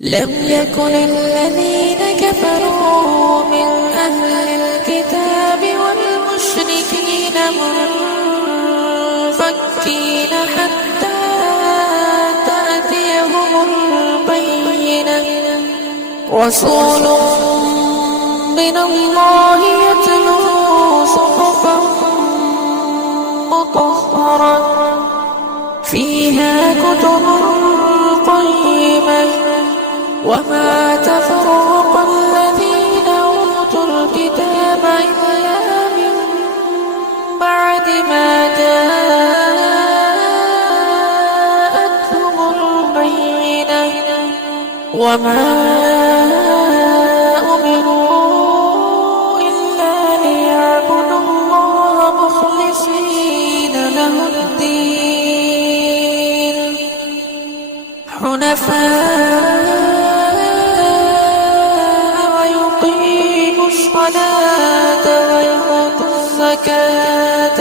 لم يكن الذين كفروا من أهل الكتاب والمشركين منفكين حتى تأتيهم البينة رسول من الله يتلو صحفا مطهرة فيها كتب قيمة وما تفرق الذين أوتوا الكتاب إلا من بعد ما جاءتهم البينة وما أمروا إلا ليعبدوا الله مخلصين له الدين حنفاء الصلاة ويؤتوا الزكاة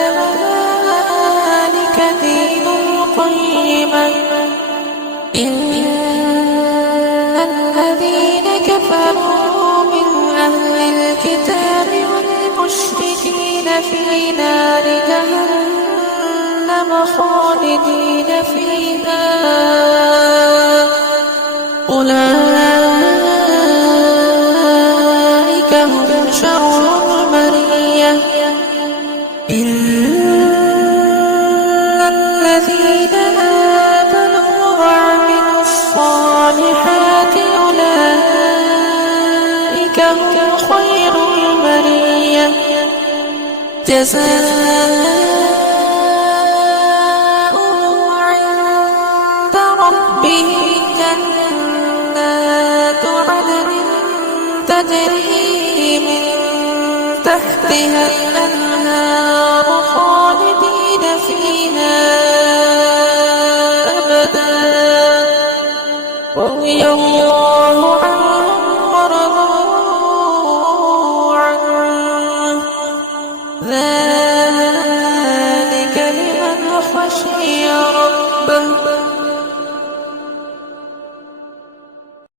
وذلك دين القيمة إن الذين كفروا من أهل الكتاب والمشركين في نار جهنم خالدين فيها أولئك هم شر البرية إلا الذين آمنوا وعملوا الصالحات أولئك هم خير البرية جزاؤهم عند ربهم جنات عدن تجري من تحتها الأنهار خالدين فيها أبدا رضي الله عنهم